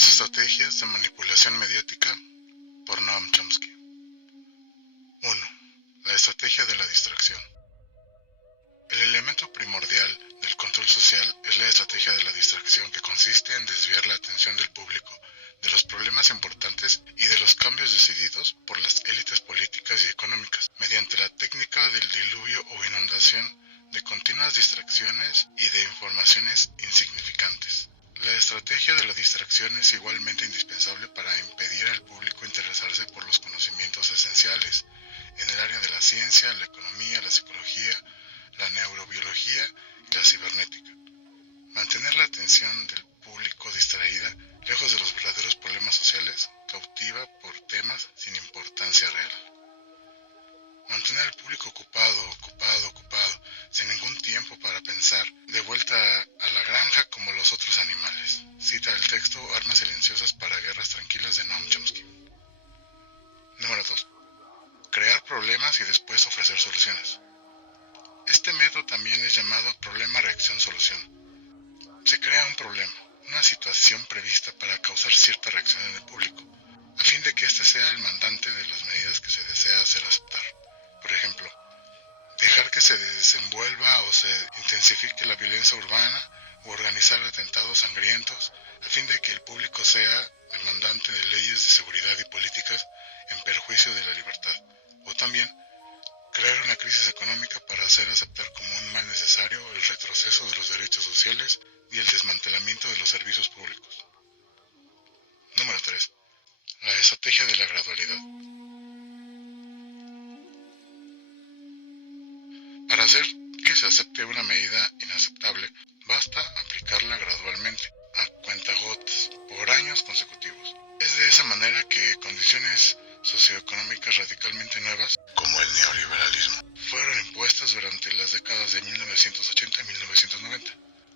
10 estrategias de manipulación mediática por Noam Chomsky. 1. La estrategia de la distracción. El elemento primordial del control social es la estrategia de la distracción, que consiste en desviar la atención del público de los problemas importantes y de los cambios decididos por las élites políticas y económicas, mediante la técnica del diluvio o inundación de continuas distracciones y de informaciones insignificantes. La estrategia de la distracción es igualmente indispensable para impedir al público interesarse por los conocimientos esenciales en el área de la ciencia, la economía, la psicología, la neurobiología y la cibernética. Mantener la atención del público distraída, lejos de los verdaderos problemas sociales, cautiva por temas sin importancia real. Mantener al público ocupado, sin ningún tiempo para pensar, de vuelta a la granja como los otros animales. Cita el texto Armas silenciosas para guerras tranquilas de Noam Chomsky. Número 2. Crear problemas y después ofrecer soluciones. Este método también es llamado problema-reacción-solución. Se crea un problema, una situación prevista para causar cierta reacción en el público, a fin de que éste sea el mandante de las medidas que se desea hacer aceptar. Por ejemplo, dejar que se desenvuelva o se intensifique la violencia urbana o organizar atentados sangrientos, a fin de que el público sea el mandante de leyes de seguridad y políticas en perjuicio de la libertad. O también, crear una crisis económica para hacer aceptar como un mal necesario el retroceso de los derechos sociales y el desmantelamiento de los servicios públicos. Número 3. La estrategia de la gradualidad. Para hacer que se acepte una medida inaceptable, basta aplicarla gradualmente, a cuentagotas, por años consecutivos. Es de esa manera que condiciones socioeconómicas radicalmente nuevas, como el neoliberalismo, fueron impuestas durante las décadas de 1980 y 1990.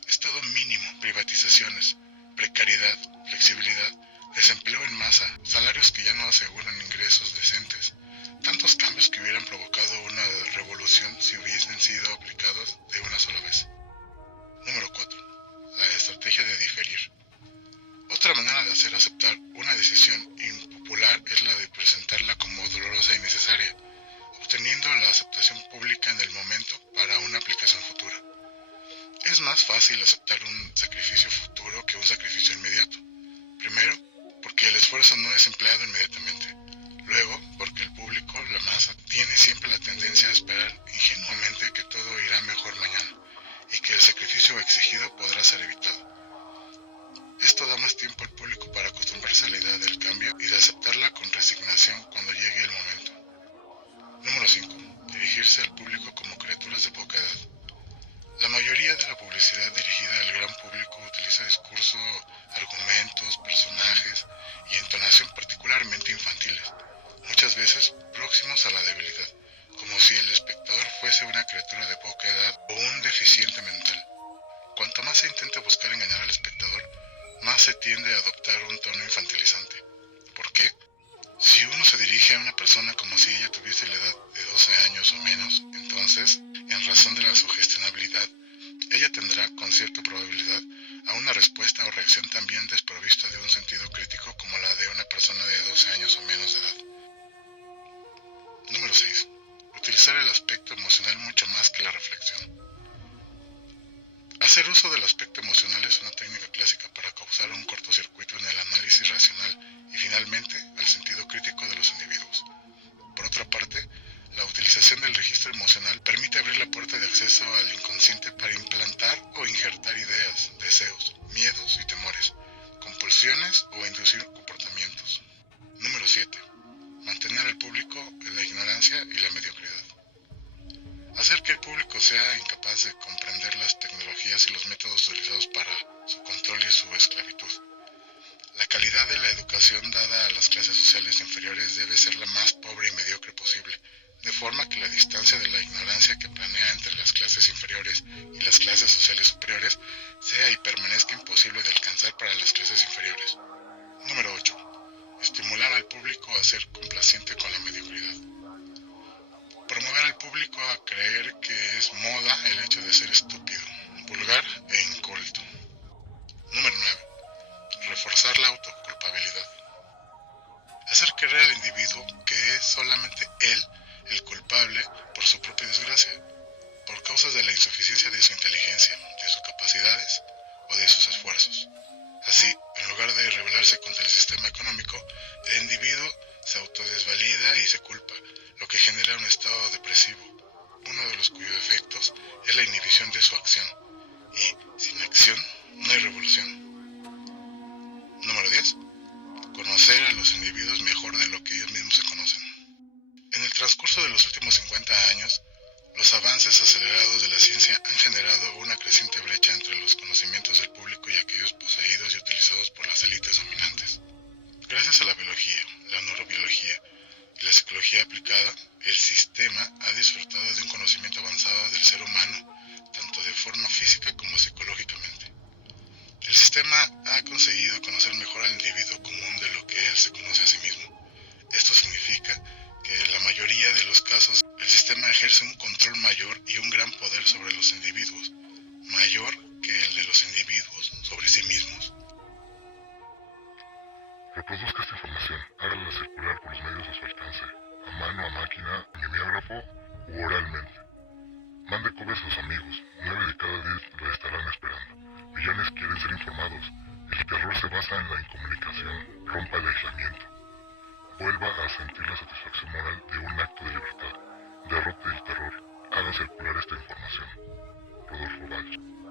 Estado mínimo, privatizaciones, precariedad, flexibilidad, desempleo en masa, salarios que ya no aseguran ingresos decentes, tantos cambios que hubieran provocado una revolución si hubiesen sido aplicados de una sola vez. Número 4. La estrategia de diferir. Otra manera de hacer aceptar una decisión impopular es la de presentarla como dolorosa y necesaria, obteniendo la aceptación pública en el momento para una aplicación futura. Es más fácil aceptar un sacrificio futuro que un sacrificio inmediato. Primero, porque el esfuerzo no es empleado inmediatamente. Luego, porque el público, la masa, tiene siempre la tendencia a esperar ingenuamente que todo irá mejor mañana y que el sacrificio exigido podrá ser evitado. Esto da más tiempo al público para acostumbrarse a la idea del cambio y de aceptarla con resignación cuando llegue el momento. Número 5. Dirigirse al público como criaturas de poca edad. La mayoría de la publicidad dirigida al gran público utiliza discurso, argumentos, personajes y entonación particularmente infantiles, muchas veces próximos a la debilidad, como si el espectador fuese una criatura de poca edad o un deficiente mental. Cuanto más se intenta buscar engañar al espectador, más se tiende a adoptar un tono infantilizante. ¿Por qué? Si uno se dirige a una persona como si ella tuviese la edad de 12 años o menos, entonces, en razón de la sugestionabilidad, ella tendrá, con cierta probabilidad, a una respuesta o reacción también desprovista de un sentido crítico como la de una persona de 12 años o menos de edad. Número 6. Utilizar el aspecto emocional mucho más que la reflexión. Hacer uso del aspecto emocional es una técnica clásica para causar un cortocircuito en el análisis racional y finalmente al sentido crítico de los individuos. Por otra parte, la utilización del registro emocional permite abrir la puerta de acceso al inconsciente para implantar o injertar ideas, deseos, miedos y temores, compulsiones o inducir comportamientos. Número 7. Mantener al público en la ignorancia y la mediocridad. Hacer que el público sea incapaz de comprender las tecnologías y los métodos utilizados para su control y su esclavitud. La calidad de la educación dada a las clases sociales inferiores debe ser la más pobre y mediocre posible, de forma que la distancia de la ignorancia que planea entre las clases inferiores y las clases sociales superiores sea y permanezca imposible de alcanzar para las clases inferiores. Número 8. Estimular al público a ser complaciente con la mediocridad. Promover al público a creer que es moda el hecho de ser estúpido, vulgar e inculto. Número 9. Reforzar la autoconfianza. él el culpable por su propia desgracia, por causas de la insuficiencia de su inteligencia, de sus capacidades o de sus esfuerzos. Así, en lugar de rebelarse contra el sistema económico, el individuo se autodesvalida y se culpa, lo que genera un estado depresivo, uno de los cuyos efectos es la inhibición de su acción. Y sin acción no hay revolución. Número 10. Conocer a los individuos mejor de lo que ellos mismos se conocen. En el transcurso de los últimos 50 años, los avances acelerados de la ciencia han generado una creciente brecha entre los conocimientos del público y aquellos poseídos y utilizados por las élites dominantes. Gracias a la biología, la neurobiología y la psicología aplicada, el sistema ha disfrutado de un conocimiento avanzado del ser humano, tanto de forma física como psicológicamente. El sistema ha conseguido conocer mejor al individuo común de lo que él se conoce a sí mismo. Esto significa que en la mayoría de los casos el sistema ejerce un control mayor y un gran poder sobre los individuos, mayor que el de los individuos sobre sí mismos. Reproduzca esta información, hágala circular por los medios a su alcance, a mano, a máquina, mimeógrafo u oralmente. Mande copias a sus amigos, 9 de cada 10 la estarán esperando. Millones quieren ser informados. El terror se basa en la incomunicación. Rompa el aislamiento. Vuelva a sentir la satisfacción moral de un acto de libertad. Derrote el terror. Haga circular esta información. Rodolfo Valls.